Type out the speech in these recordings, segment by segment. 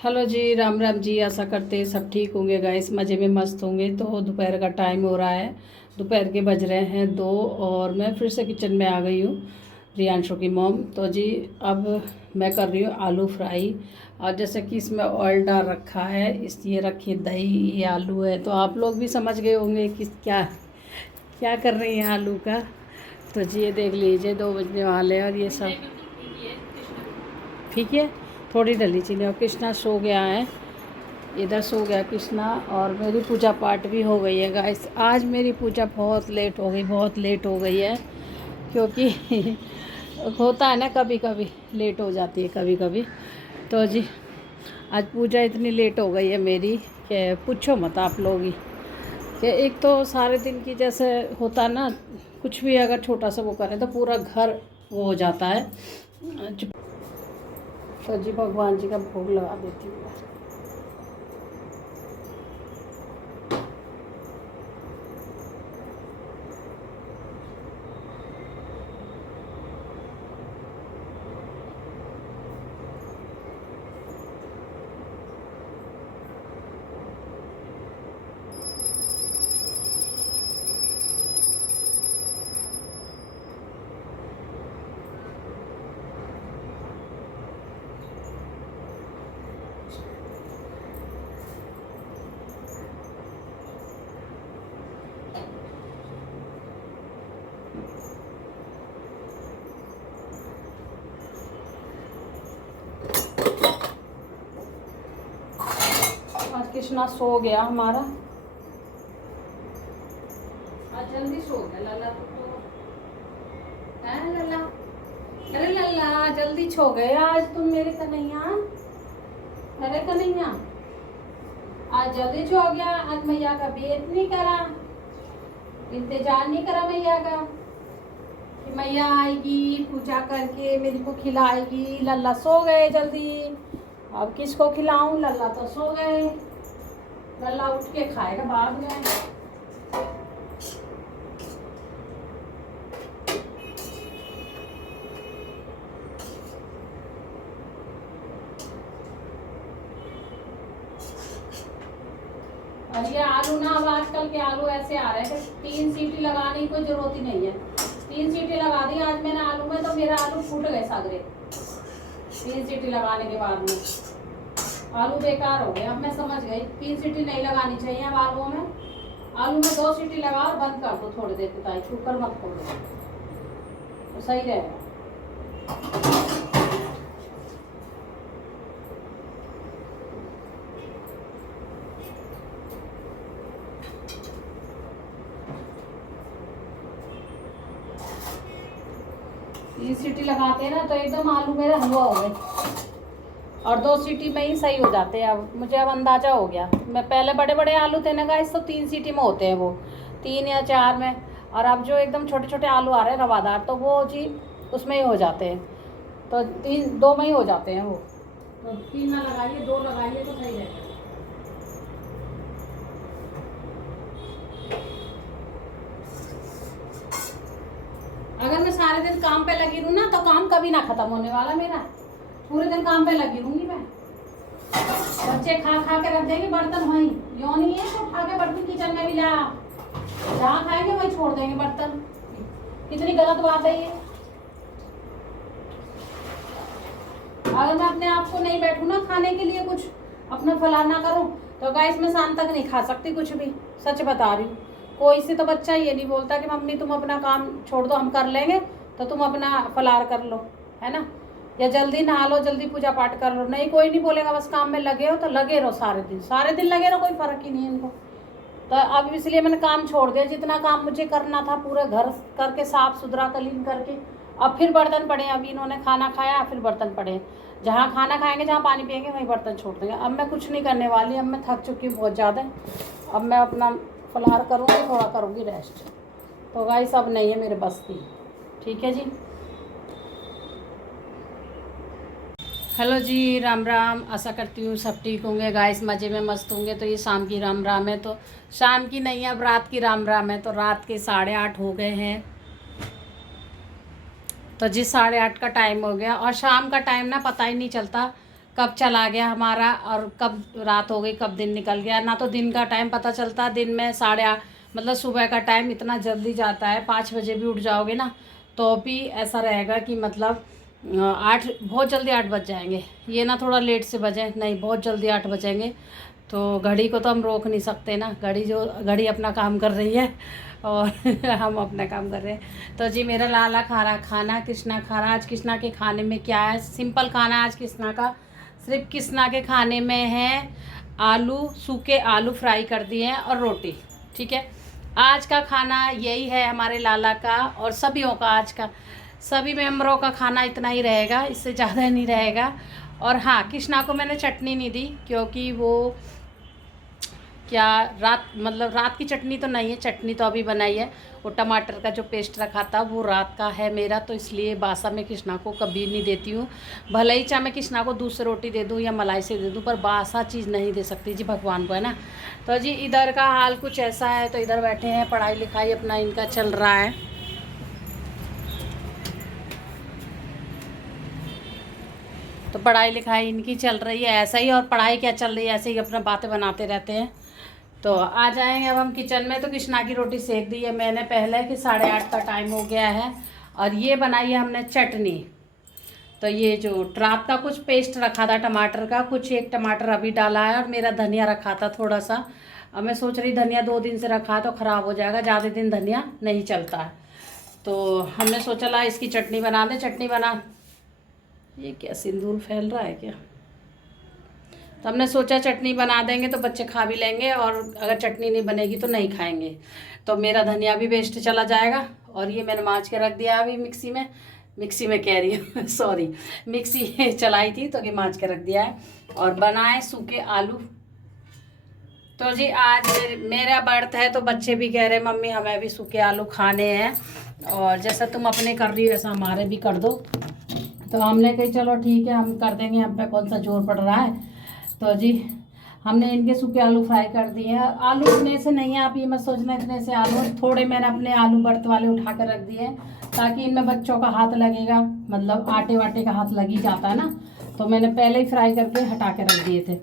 Hello जी, राम राम जी। आशा करते हैं सब ठीक होंगे गाइस, मज़े में मस्त होंगे। तो दोपहर का टाइम हो रहा है, दोपहर के बज रहे हैं 2 और मैं फिर से किचन में आ गई हूँ, रियांशु की मॉम। तो जी अब मैं कर रही हूँ आलू फ्राई। और जैसे कि इसमें ऑयल डाल रखा है, इस ये रखी दही, ये आलू है। तो आप लोग भी समझ गए होंगे कि क्या क्या कर रही हैं आलू का। तो जी ये देख लीजिए 2 बजने वाले हैं और ये सब ठीक है। थोड़ी डली चीनी। और कृष्णा सो गया है, इधर सो गया कृष्णा। और मेरी पूजा पाठ भी हो गई है गाइस। आज मेरी पूजा बहुत लेट हो गई, बहुत लेट हो गई है, क्योंकि होता है ना, कभी कभी लेट हो जाती है कभी कभी। तो जी आज पूजा इतनी लेट हो गई है मेरी कि पूछो मत आप लोग ही। कि एक तो सारे दिन की जैसे होता है ना, कुछ भी अगर छोटा सा वो करें तो पूरा घर वो हो जाता है। तो जी भगवान जी का भोग लगा देती हूँ। आज कृष्णा सो गया हमारा, आज जल्दी सो गया लल्ला। तो है लल्ला, अरे लल्ला जल्दी सो गए आज तुम मेरे कन्हैया। अरे कन्हैया आज जल्दी सो गया। आज मैया का वेट नहीं करा, इंतजार नहीं करा मैया का कि मैया आएगी पूजा करके मेरे को खिलाएगी। लल्ला सो गए जल्दी। अब किसको खिलाऊं, लल्ला तो सो गए। लल्ला उठ के खाएगा बाद में। और ये आलू ना, अब आजकल के आलू ऐसे आ रहे हैं कि 3 सीटी लगाने की कोई जरूरत ही नहीं है। 3 सीटी लगा दी आज मैंने आलू में, तो मेरा आलू फूट गए सागरे। 3 सीटी लगाने के बाद में आलू बेकार हो गए। अब मैं समझ गई 3 सीटी नहीं लगानी चाहिए अब आलू में। आलू में 2 सीटी लगाओ और बंद कर दो थोड़ी देर तक, कुकर मत खोलो तो सही रहेगा। 3 सीटी लगाते हैं ना तो एकदम आलू मेरे हलवा हो गए, और 2 सीटी में ही सही हो जाते हैं। अब मुझे अब अंदाज़ा हो गया। मैं पहले बड़े बड़े आलू थे ना गाइस, तो 3 सीटी में होते हैं वो, 3 या 4 में। और अब जो एकदम छोटे छोटे आलू आ रहे हैं रवादार, तो वो जी उसमें ही हो जाते हैं। तो 2 में ही हो जाते हैं वो। तो 3 ना लगाइए, 2 लगाइए तो सही रहेगा। अगर मैं सारे दिन काम पे लगी रहूँ ना तो काम कभी ना खत्म होने वाला मेरा। पूरे दिन काम पे लगी रहूंगी मैं। बच्चे खा खा के रख देंगे बर्तन वहीं, यो नहीं है तो उठा के बर्तन किचन में भी ला, जहाँ खाएंगे वहीं छोड़ देंगे बर्तन। कितनी गलत बात है ये। अगर मैं अपने आप को नहीं बैठूँ ना खाने के लिए, कुछ अपना फलाना करूँ, तो गाइस मैं शाम तक नहीं खा सकती कुछ भी, सच बता रही हूँ। कोई से तो बच्चा ये नहीं बोलता कि मम्मी तुम अपना काम छोड़ दो, हम कर लेंगे, तो तुम अपना फलार कर लो, है ना, या जल्दी नहा लो, जल्दी पूजा पाठ कर लो। नहीं, कोई नहीं बोलेगा। बस काम में लगे हो तो लगे रहो, सारे दिन सारे दिन लगे रहो, कोई फ़र्क ही नहीं है इनको। तो अब इसलिए मैंने काम छोड़ दिया। जितना काम मुझे करना था पूरे घर करके, साफ़ सुथरा क्लीन करके, अब फिर बर्तन पड़े। अभी इन्होंने खाना खाया, फिर बर्तन पड़े। जहाँ खाना खाएंगे, जहाँ पानी पियेंगे, वहीं बर्तन छोड़ देंगे। अब मैं कुछ नहीं करने वाली। अब मैं थक चुकी हूँ बहुत ज़्यादा। अब मैं अपना फलाहार करूँगी, थोड़ा करूँगी रेस्ट। तो गाइस अब नहीं है मेरे बस की। ठीक है जी। हेलो जी, राम राम। आशा करती हूँ सब ठीक होंगे गाइस, मज़े में मस्त होंगे। तो ये शाम की राम राम है, तो शाम की नहीं अब रात की राम राम है। तो रात के 8:30 हो गए हैं। तो जी 8:30 का टाइम हो गया। और शाम का टाइम ना पता ही नहीं चलता कब चला गया हमारा और कब रात हो गई, कब दिन निकल गया। ना तो दिन का टाइम पता चलता, दिन में 8:30 मतलब सुबह का टाइम इतना जल्दी जाता है। 5 बजे भी उठ जाओगे ना तो भी ऐसा रहेगा कि मतलब 8 बहुत जल्दी 8 बज जाएंगे। ये ना थोड़ा लेट से बजे, नहीं बहुत जल्दी 8 बजेंगे। तो घड़ी को तो हम रोक नहीं सकते ना, घड़ी अपना काम कर रही है और हम अपना काम कर रहे हैं। तो जी मेरा लाला खा रहा खाना, कृष्णा खा रहा। आज कृष्णा के खाने में क्या है, सिंपल खाना है आज कृष्णा का। सिर्फ कृष्णा के खाने में है आलू, सूखे आलू फ्राई कर दिए हैं और रोटी। ठीक है, आज का खाना यही है हमारे लाला का और सभीयों का। आज का सभी मेंबरों का खाना इतना ही रहेगा, इससे ज़्यादा नहीं रहेगा। और हाँ, कृष्णा को मैंने चटनी नहीं दी क्योंकि वो क्या रात की चटनी तो नहीं है, चटनी तो अभी बनाई है। वो टमाटर का जो पेस्ट रखा था वो रात का है मेरा, तो इसलिए बासा मैं कृष्णा को कभी नहीं देती हूँ। भले ही चाहे मैं कृष्णा को दूध से रोटी दे दूँ या मलाई से दे दूँ, पर बासा चीज़ नहीं दे सकती जी भगवान को, है ना। तो जी इधर का हाल कुछ ऐसा है। तो इधर बैठे हैं, पढ़ाई लिखाई अपना इनका चल रहा है। तो पढ़ाई लिखाई इनकी चल रही है ऐसा ही, और पढ़ाई क्या चल रही है ऐसे ही अपना बातें बनाते रहते हैं। तो आ जाएंगे अब हम किचन में। तो कृष्णा की रोटी सेक दी है मैंने पहले कि 8:30 का टाइम हो गया है। और ये बनाई है हमने चटनी। तो ये जो रात का कुछ पेस्ट रखा था टमाटर का, कुछ एक टमाटर अभी डाला है, और मेरा धनिया रखा था थोड़ा सा। अब मैं सोच रही धनिया 2 दिन से रखा है तो ख़राब हो जाएगा, ज़्यादा दिन धनिया नहीं चलता है। तो हमने सोचा ला इसकी चटनी बना दें। चटनी बना, ये क्या सिंदूर फैल रहा है क्या। तो हमने सोचा चटनी बना देंगे तो बच्चे खा भी लेंगे, और अगर चटनी नहीं बनेगी तो नहीं खाएंगे। तो मेरा धनिया भी वेस्ट चला जाएगा। और ये मैंने माँज के रख दिया अभी मिक्सी में कह रही हूँ सॉरी, मिक्सी चलाई थी तो ये माँज के रख दिया है। और बनाए सूखे आलू। तो जी आज मेरा बर्थ है तो बच्चे भी कह रहे मम्मी हमें भी सूखे आलू खाने हैं, और जैसा तुम अपने कर रही हो वैसा हमारे भी कर दो। तो हमने कही चलो ठीक है हम कर देंगे, हम पे कौन सा जोर पड़ रहा है। तो जी हमने इनके सूखे आलू फ्राई कर दिए हैं। आलू इतने से नहीं है, आप ये मत सोचना इतने से आलू, थोड़े मैंने अपने आलू बर्त वाले उठा कर रख दिए ताकि इनमें बच्चों का हाथ लगेगा, मतलब आटे वाटे का हाथ लग ही जाता है ना। तो मैंने पहले ही फ्राई करके हटा के रख दिए थे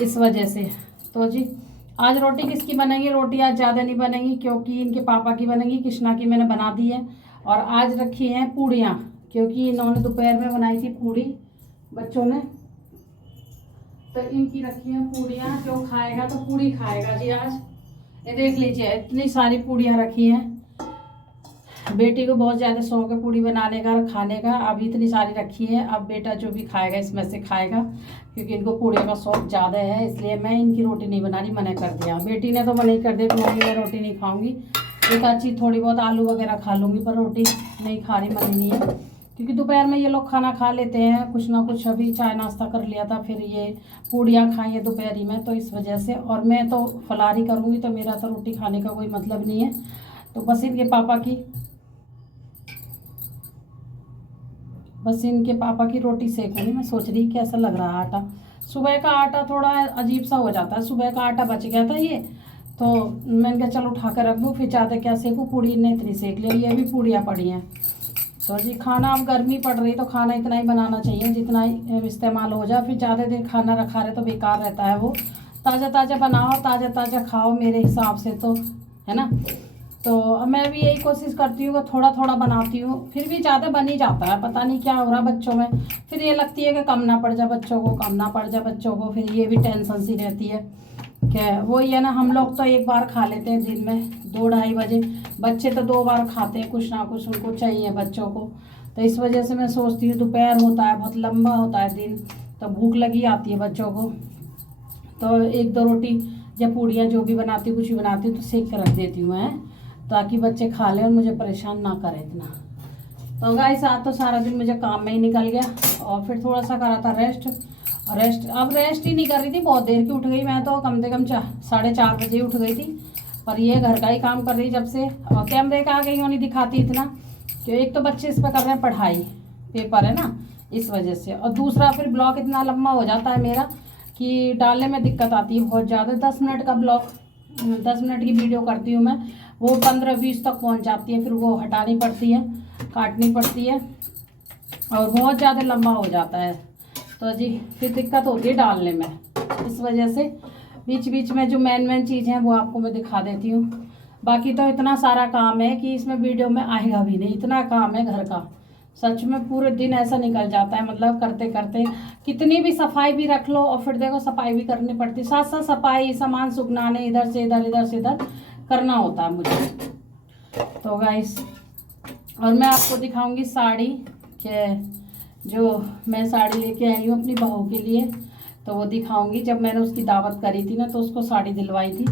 इस वजह से। तो जी आज रोटी किसकी बनेगी, रोटी आज ज़्यादा नहीं बनेगी क्योंकि इनके पापा की बनेगी, कृष्णा की मैंने बना दी है। और आज रखी हैं पूड़ियाँ, क्योंकि इन्होंने दोपहर में बनाई थी पूड़ी बच्चों ने, तो इनकी रखी है पूड़ियाँ। जो खाएगा तो पूड़ी खाएगा जी आज। ये देख लीजिए इतनी सारी पूड़ियाँ रखी हैं। बेटी को बहुत ज़्यादा शौक है पूड़ी बनाने का और खाने का, अब इतनी सारी रखी है। अब बेटा जो भी खाएगा इसमें से खाएगा, क्योंकि इनको पूड़ियों का शौक ज़्यादा है, इसलिए मैं इनकी रोटी नहीं बना रही, मना कर दिया। बेटी ने तो मना कर दिया कि मम्मी मैं रोटी नहीं खाऊंगी, एक अच्छी थोड़ी बहुत आलू वगैरह खा लूँगी, पर रोटी नहीं खा रही, मनी नहीं है। क्योंकि दोपहर में ये लोग खाना खा लेते हैं कुछ ना कुछ, अभी चाय नाश्ता कर लिया था, फिर ये पूड़ियाँ खाई है दोपहरी में, तो इस वजह से। और मैं तो फलारी करूँगी तो मेरा तो रोटी खाने का कोई मतलब नहीं है। तो बस इनके पापा की रोटी सेकूँगी। मैं सोच रही कैसा लग रहा है आटा, सुबह का आटा थोड़ा अजीब सा हो जाता है। सुबह का आटा बच गया था ये, तो मैंने कहा चलो उठा कर रख दूँ, फिर ज़्यादा क्या सेकूँ, पूड़ी ने इतनी सेक ली, ये भी पूड़ियाँ पड़ी हैं। तो जी खाना, अब गर्मी पड़ रही तो खाना इतना ही बनाना चाहिए जितना इस्तेमाल हो जाए, फिर ज़्यादा देर खाना रखा रहे तो बेकार रहता है। वो ताज़ा ताज़ा बनाओ, ताज़ा ताज़ा खाओ मेरे हिसाब से तो, है ना। तो मैं भी यही कोशिश करती हूँ कि थोड़ा थोड़ा बनाती हूँ, फिर भी ज़्यादा बन ही जाता है, पता नहीं क्या हो रहा बच्चों में। फिर ये लगती है कि कम ना पड़ जाए बच्चों को, फिर ये भी टेंशन सी रहती है। क्या वही है ना, हम लोग तो एक बार खा लेते हैं दिन में 2-2:30 बजे, बच्चे तो 2 बार खाते हैं, कुछ ना कुछ उनको चाहिए बच्चों को। तो इस वजह से मैं सोचती हूँ दोपहर होता है, बहुत लंबा होता है दिन, तो भूख लगी आती है बच्चों को, तो 1-2 रोटी या पूड़ियाँ जो भी बनाती हूँ, कुछ भी बनाती हूँ तो सेक कर रख देती हूँ मैं, ताकि बच्चे खा लें और मुझे परेशान ना करें इतना। तो गाइस आज तो सारा दिन मुझे काम में ही निकल गया, और फिर थोड़ा सा करा था रेस्ट। अब रेस्ट ही नहीं कर रही थी, बहुत देर की उठ गई मैं, तो कम से कम 4:30 बजे उठ गई थी। पर ये घर का ही काम कर रही जब से, और कैमरे का आ गई नहीं दिखाती इतना, क्यों एक तो बच्चे इस पर कर रहे हैं पढ़ाई, पेपर है ना, इस वजह से। और दूसरा फिर ब्लॉग इतना लंबा हो जाता है मेरा कि डालने में दिक्कत आती है बहुत ज़्यादा। 10 मिनट का ब्लॉग, 10 मिनट की वीडियो करती हूँ मैं, वो 15-20 तक पहुँच जाती है, फिर वो हटानी पड़ती है, काटनी पड़ती है, और बहुत ज़्यादा लंबा हो जाता है। तो जी फिर दिक्कत होती है डालने में, इस वजह से बीच बीच में जो मेन चीज़ है वो आपको मैं दिखा देती हूँ। बाकी तो इतना सारा काम है कि इसमें वीडियो में आएगा भी नहीं, इतना काम है घर का। सच में पूरे दिन ऐसा निकल जाता है, मतलब करते करते कितनी भी सफाई भी रख लो और फिर देखो सफाई भी करनी पड़ती, साथ साथ सफाई, सामान सुखनाने, इधर से इधर करना होता है मुझे। तो गाइस, और मैं आपको दिखाऊंगी साड़ी कि जो मैं साड़ी लेके आई हूँ अपनी बहू के लिए, तो वो दिखाऊंगी। जब मैंने उसकी दावत करी थी ना तो उसको साड़ी दिलवाई थी।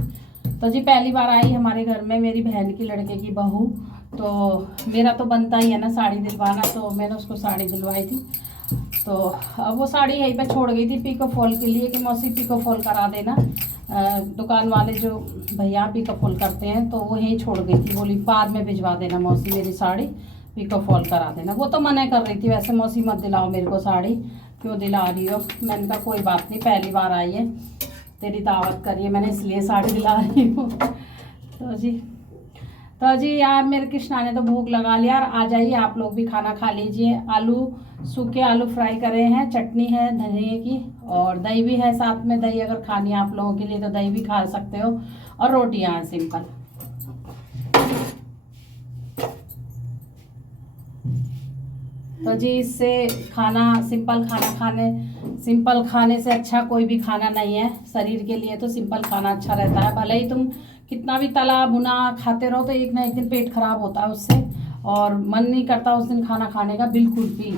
तो जी पहली बार आई हमारे घर में मेरी बहन की लड़के की बहू, तो मेरा तो बनता ही है ना साड़ी दिलवाना, तो मैंने उसको साड़ी दिलवाई थी। तो अब वो साड़ी यहीं पे छोड़ गई थी पिको फॉल के लिए कि मौसी पिको फॉल करा देना। दुकान वाले जो भैया पिको फॉल करते हैं तो वो यहीं छोड़ गई थी, बोली बाद में भिजवा देना मौसी मेरी साड़ी, पिको फॉल करा देना। वो तो मना कर रही थी, वैसे मौसी मत दिलाओ मेरे को साड़ी, क्यों दिला रही हो। मैंने कहा कोई बात नहीं, पहली बार आई है, तेरी दावत करी है मैंने इसलिए साड़ी दिला रही हूँ। तो जी यार मेरे कृष्णा ने तो भूख लगा लिया। और आ जाइए आप लोग भी खाना खा लीजिए। सूखे आलू फ्राई करे हैं, चटनी है धनिए की, और दही भी है साथ में। दही अगर खानी है आप लोगों के लिए तो दही भी खा सकते हो, और रोटियां हैं सिंपल। तो जी इससे सिंपल खाने से अच्छा कोई भी खाना नहीं है शरीर के लिए। तो सिंपल खाना अच्छा रहता है, भले ही तुम कितना भी तला भुना खाते रहो तो एक ना एक दिन पेट खराब होता है उससे, और मन नहीं करता उस दिन खाना खाने का बिल्कुल भी,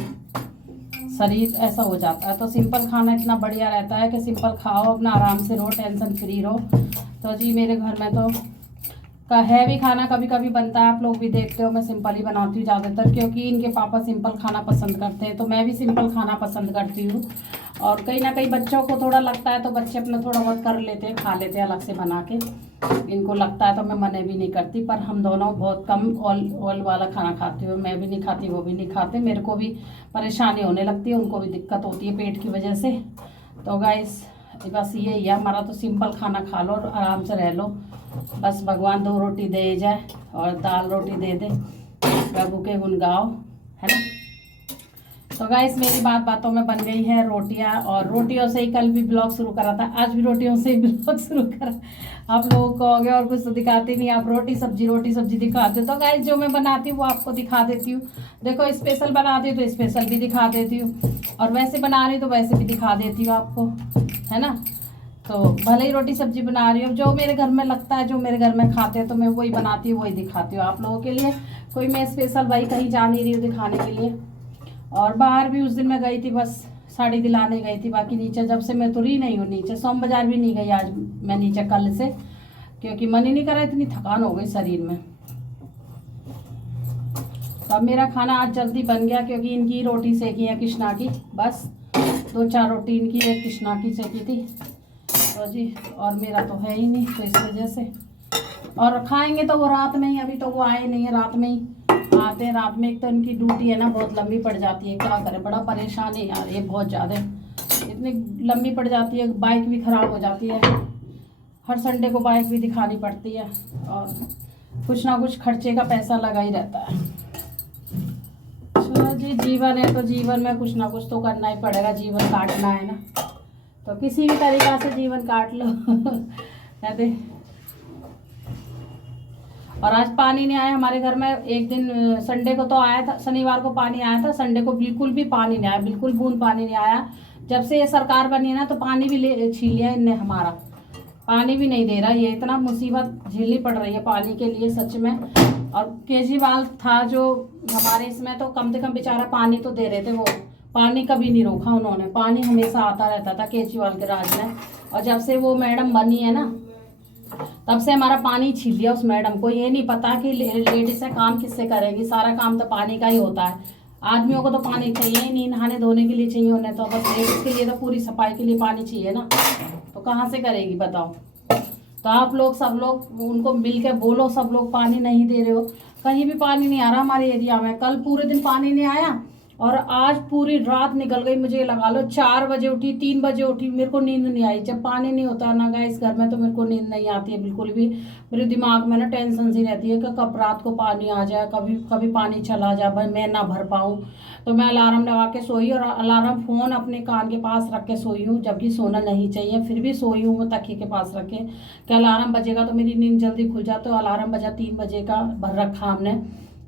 शरीर ऐसा हो जाता है। तो सिंपल खाना इतना बढ़िया रहता है कि सिंपल खाओ, अपना आराम से रहो, टेंशन फ्री रहो। तो जी मेरे घर में तो का है भी खाना कभी कभी बनता है, आप लोग भी देखते हो मैं सिंपल ही बनाती हूँ ज़्यादातर, क्योंकि इनके पापा सिंपल खाना पसंद करते हैं, तो मैं भी सिंपल खाना पसंद करती हूँ। और कहीं ना कहीं बच्चों को थोड़ा लगता है तो बच्चे अपना थोड़ा बहुत कर लेते हैं, खा लेते हैं अलग से बना के, इनको लगता है तो मैं मना भी नहीं करती। पर हम दोनों बहुत कम ऑयल वाला खाना खाती हूँ, मैं भी नहीं खाती, वो भी नहीं खाते, मेरे को भी परेशानी होने लगती है, उनको भी दिक्कत होती है पेट की वजह से। तो गाइस बस यही है हमारा, तो सिंपल खाना खा लो और आराम से रह लो। बस भगवान 2 रोटी दे जाए और दाल रोटी दे दे, प्रभु के गुण गाओ, है ना। तो गाइस मेरी बातों में बन गई है रोटियां, और रोटियों से ही कल भी ब्लॉग शुरू करा था, आज भी रोटियों से ही ब्लॉग शुरू करा। आप लोगों को कहोगे और कुछ तो दिखाती नहीं, आप रोटी सब्जी दिखाते हो। तो गाइस जो मैं बनाती हूँ वो आपको दिखा देती हूँ। देखो स्पेशल बनाती हूँ तो स्पेशल भी दिखा देती हूँ, और वैसे बना रही तो वैसे भी दिखा देती हूँ आपको, है ना। तो भले ही रोटी सब्जी बना रही हूँ, जो मेरे घर में लगता है, जो मेरे घर में खाते हैं तो मैं वही बनाती हूँ, वही दिखाती हूँ आप लोगों के लिए। कोई मैं स्पेशल भाई कहीं जा नहीं रही हूँ दिखाने के लिए। और बाहर भी उस दिन मैं गई थी, बस साड़ी दिलाने गई थी, बाकी नीचे जब से मैं तो रही नहीं हूँ, नीचे सोम बाजार भी नहीं गई आज मैं नीचे कल से, क्योंकि मन ही नहीं कर रहा, इतनी थकान हो गई शरीर में। तो अब मेरा खाना आज जल्दी बन गया, क्योंकि इनकी रोटी सेकी है कृष्णा की, बस 2-4 रोटी इनकी, एक कृष्णा की सेकी थी। तो जी और मेरा तो है ही नहीं, तो इस वजह से। और खाएंगे तो वो रात में ही, अभी तो वो आए नहीं है, रात में ही आते हैं। रात में एक तो इनकी ड्यूटी है ना बहुत लंबी पड़ जाती है, क्या करें, बड़ा परेशान है यार ये, बहुत ज़्यादा इतनी लंबी पड़ जाती है, बाइक भी ख़राब हो जाती है, हर संडे को बाइक भी दिखानी पड़ती है, और कुछ ना कुछ खर्चे का पैसा लगा ही रहता है। चलो जी जीवन है तो जीवन में कुछ ना कुछ तो करना ही पड़ेगा, जीवन काटना है ना, तो किसी भी तरीक़ा से जीवन काट लो। कहते। और आज पानी नहीं आया हमारे घर में, एक दिन संडे को तो आया था, शनिवार को पानी आया था, संडे को बिल्कुल भी पानी नहीं आया, बिल्कुल बूंद पानी नहीं आया। जब से ये सरकार बनी है ना तो पानी भी छीन लिया इनने हमारा, पानी भी नहीं दे रहा। ये इतना मुसीबत झेलनी पड़ रही है पानी के लिए सच में। और केजरीवाल था जो हमारे इसमें, तो कम से कम बेचारा पानी तो दे रहे थे, वो पानी कभी नहीं रोका उन्होंने, पानी हमेशा आता रहता था केजरीवाल के राज में। और जब से वो मैडम बनी है ना तब से हमारा पानी छीन लिया उस मैडम को। ये नहीं पता कि लेडीज काम किससे करेगी, सारा काम तो पानी का ही होता है। आदमियों को तो पानी चाहिए ही नहीं, नहाने धोने के लिए चाहिए उन्हें, तो बस लेडीज के लिए तो पूरी सफाई के लिए पानी चाहिए ना, तो कहाँ से करेगी बताओ। तो आप लोग सब लोग उनको मिल के बोलो, सब लोग पानी नहीं दे रहे हो, कहीं भी पानी नहीं आ रहा हमारे एरिया में। कल पूरे दिन पानी नहीं आया, और आज पूरी रात निकल गई, मुझे लगा लो 4 बजे उठी, 3 बजे उठी, मेरे को नींद नहीं आई। जब पानी नहीं होता ना गाइस घर में तो मेरे को नींद नहीं आती है बिल्कुल भी। मेरे दिमाग में ना टेंशन सी रहती है कि कब रात को पानी आ जाए, कभी कभी पानी चला जाए, भाई मैं ना भर पाऊँ। तो मैं अलार्म लगा के सोई, और अलार्म फ़ोन अपने कान के पास रख के सोई हूँ, जबकि सोना नहीं चाहिए, फिर भी सोई हूँ वो तकिए के पास रख के कि अलार्म बजेगा तो मेरी नींद जल्दी खुल जाए। तो अलार्म बजा 3 बजे का भर रखा हमने,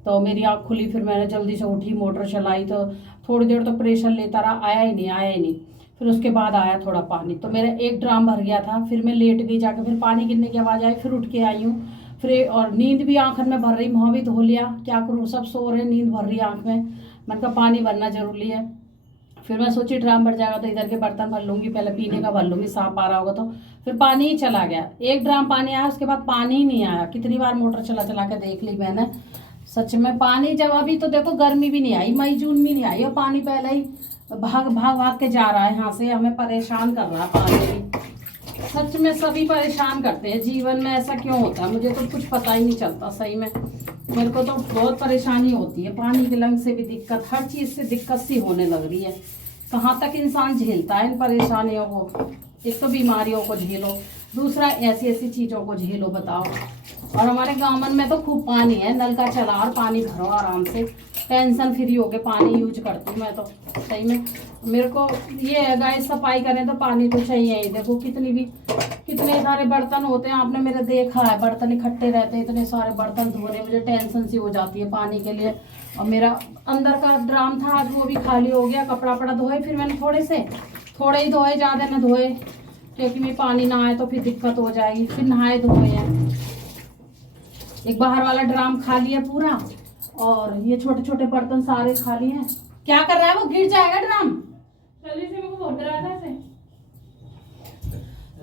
तो मेरी आँख खुली, फिर मैंने जल्दी से उठी, मोटर चलाई, तो थोड़ी देर तो प्रेशर लेता रहा, आया ही नहीं, आया ही नहीं। फिर उसके बाद आया थोड़ा पानी, तो मेरा एक ड्राम भर गया था। फिर मैं लेट गई जाके, फिर पानी गिरने की आवाज़ आई, फिर उठ के आई हूँ। फिर और नींद भी आँख में भर रही, मुँह भी धो लिया, क्या करूँ, सब सो रहे, नींद भर रही आँख में। मैंने कहा पानी भरना जरूरी है। फिर मैं सोची ड्राम भर जाएगा तो इधर के बर्तन भर लूँगी, पहले पीने का भर लूँगी, साफ आ रहा होगा तो। फिर पानी ही चला गया, एक ड्राम पानी आया, उसके बाद पानी ही नहीं आया। कितनी बार मोटर चला चला के देख ली मैंने, सच में पानी जब अभी तो देखो गर्मी भी नहीं आई, मई जून भी नहीं आई, और पानी पहले ही भाग भाग भाग के जा रहा है यहाँ से, हमें परेशान कर रहा है पानी भी। सच में सभी परेशान करते हैं जीवन में, ऐसा क्यों होता है मुझे तो कुछ पता ही नहीं चलता सही में। मेरे को तो बहुत परेशानी होती है, पानी के लंग से भी दिक्कत, हर चीज़ से दिक्कत सी होने लग रही है। कहाँ तक इंसान झेलता है इन परेशानियों को, एक तो बीमारियों को झेलो, दूसरा ऐसी ऐसी चीज़ों को झेलो, बताओ। और हमारे गाँव में तो खूब पानी है, नल का चला और पानी भरो आराम से, टेंशन फ्री होके पानी यूज करती हूँ मैं तो सही में। मेरे को ये है गाइस, सफाई करें तो पानी तो चाहिए ही। देखो कितने सारे बर्तन होते हैं, आपने मेरे देखा है, बर्तन इकट्ठे रहते हैं, इतने सारे बर्तन धोने, मुझे टेंशन सी हो जाती है पानी के लिए। और मेरा अंदर का ड्राम था आज, वो भी खाली हो गया, कपड़ा पड़ा धोए, फिर मैंने थोड़े ही धोए, ज़्यादा न धोए, क्योंकि मैं पानी ना आए तो फिर दिक्कत हो जाएगी। फिर नहाए धोए हैं, एक बाहर वाला ड्राम खाली है पूरा, और ये छोटे छोटे बर्तन सारे खाली हैं। क्या कर रहा है वो, गिर जाएगा ड्राम, जल्दी से मेरे को बहुत डरा था इसे।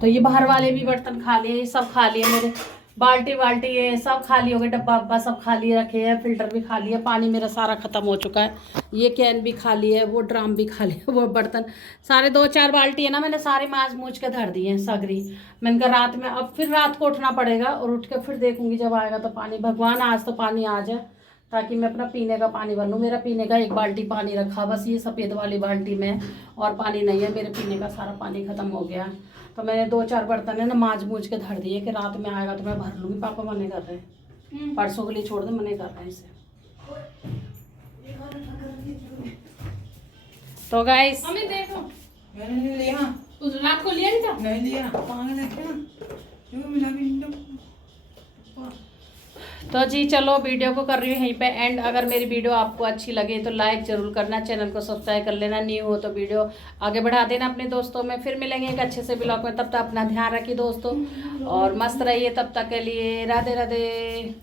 तो ये बाहर वाले भी बर्तन खाली है, ये सब खाली है, मेरे बाल्टी ये सब खाली हो गए, डब्बा अब्बा सब खाली रखे हैं, फिल्टर भी खाली है, पानी मेरा सारा ख़त्म हो चुका है, ये कैन भी खाली है, वो ड्राम भी खाली है, वो बर्तन सारे 2-4 बाल्टी है ना, मैंने सारे माज मूझ के धर दिए हैं सगरी। मैंने कहा रात में, अब फिर रात को उठना पड़ेगा, और उठ के फिर देखूंगी जब आएगा तो पानी, भगवान आज तो पानी आ जाए ताकि मैं अपना पीने का पानी भर लूँ। मेरा पीने का 1 बाल्टी पानी रखा, बस ये सफ़ेद वाली बाल्टी में, और पानी नहीं है, मेरे पीने का सारा पानी ख़त्म हो गया। तो मैंने 2-4 बर्तन है ना माज मूझ के धर दिए कि रात में आएगा तो मैं भर लूँगी। पापा मने कर रहे हैं, परसों के लिए छोड़ दे, मने कर रहे हैं इसे। तो गाइस देखो मैंने लिया, उस रात को लिया नहीं था, नहीं लिया, पागल है क्या, क्यों मिला भी नहीं। तो जी चलो वीडियो को कर रही हूँ यहीं पे एंड। अगर मेरी वीडियो आपको अच्छी लगे तो लाइक ज़रूर करना, चैनल को सब्सक्राइब कर लेना, न्यू हो तो वीडियो आगे बढ़ा देना अपने दोस्तों में। फिर मिलेंगे एक अच्छे से ब्लॉग में, तब तक अपना ध्यान रखिए दोस्तों, और मस्त रहिए तब तक के लिए। राधे राधे।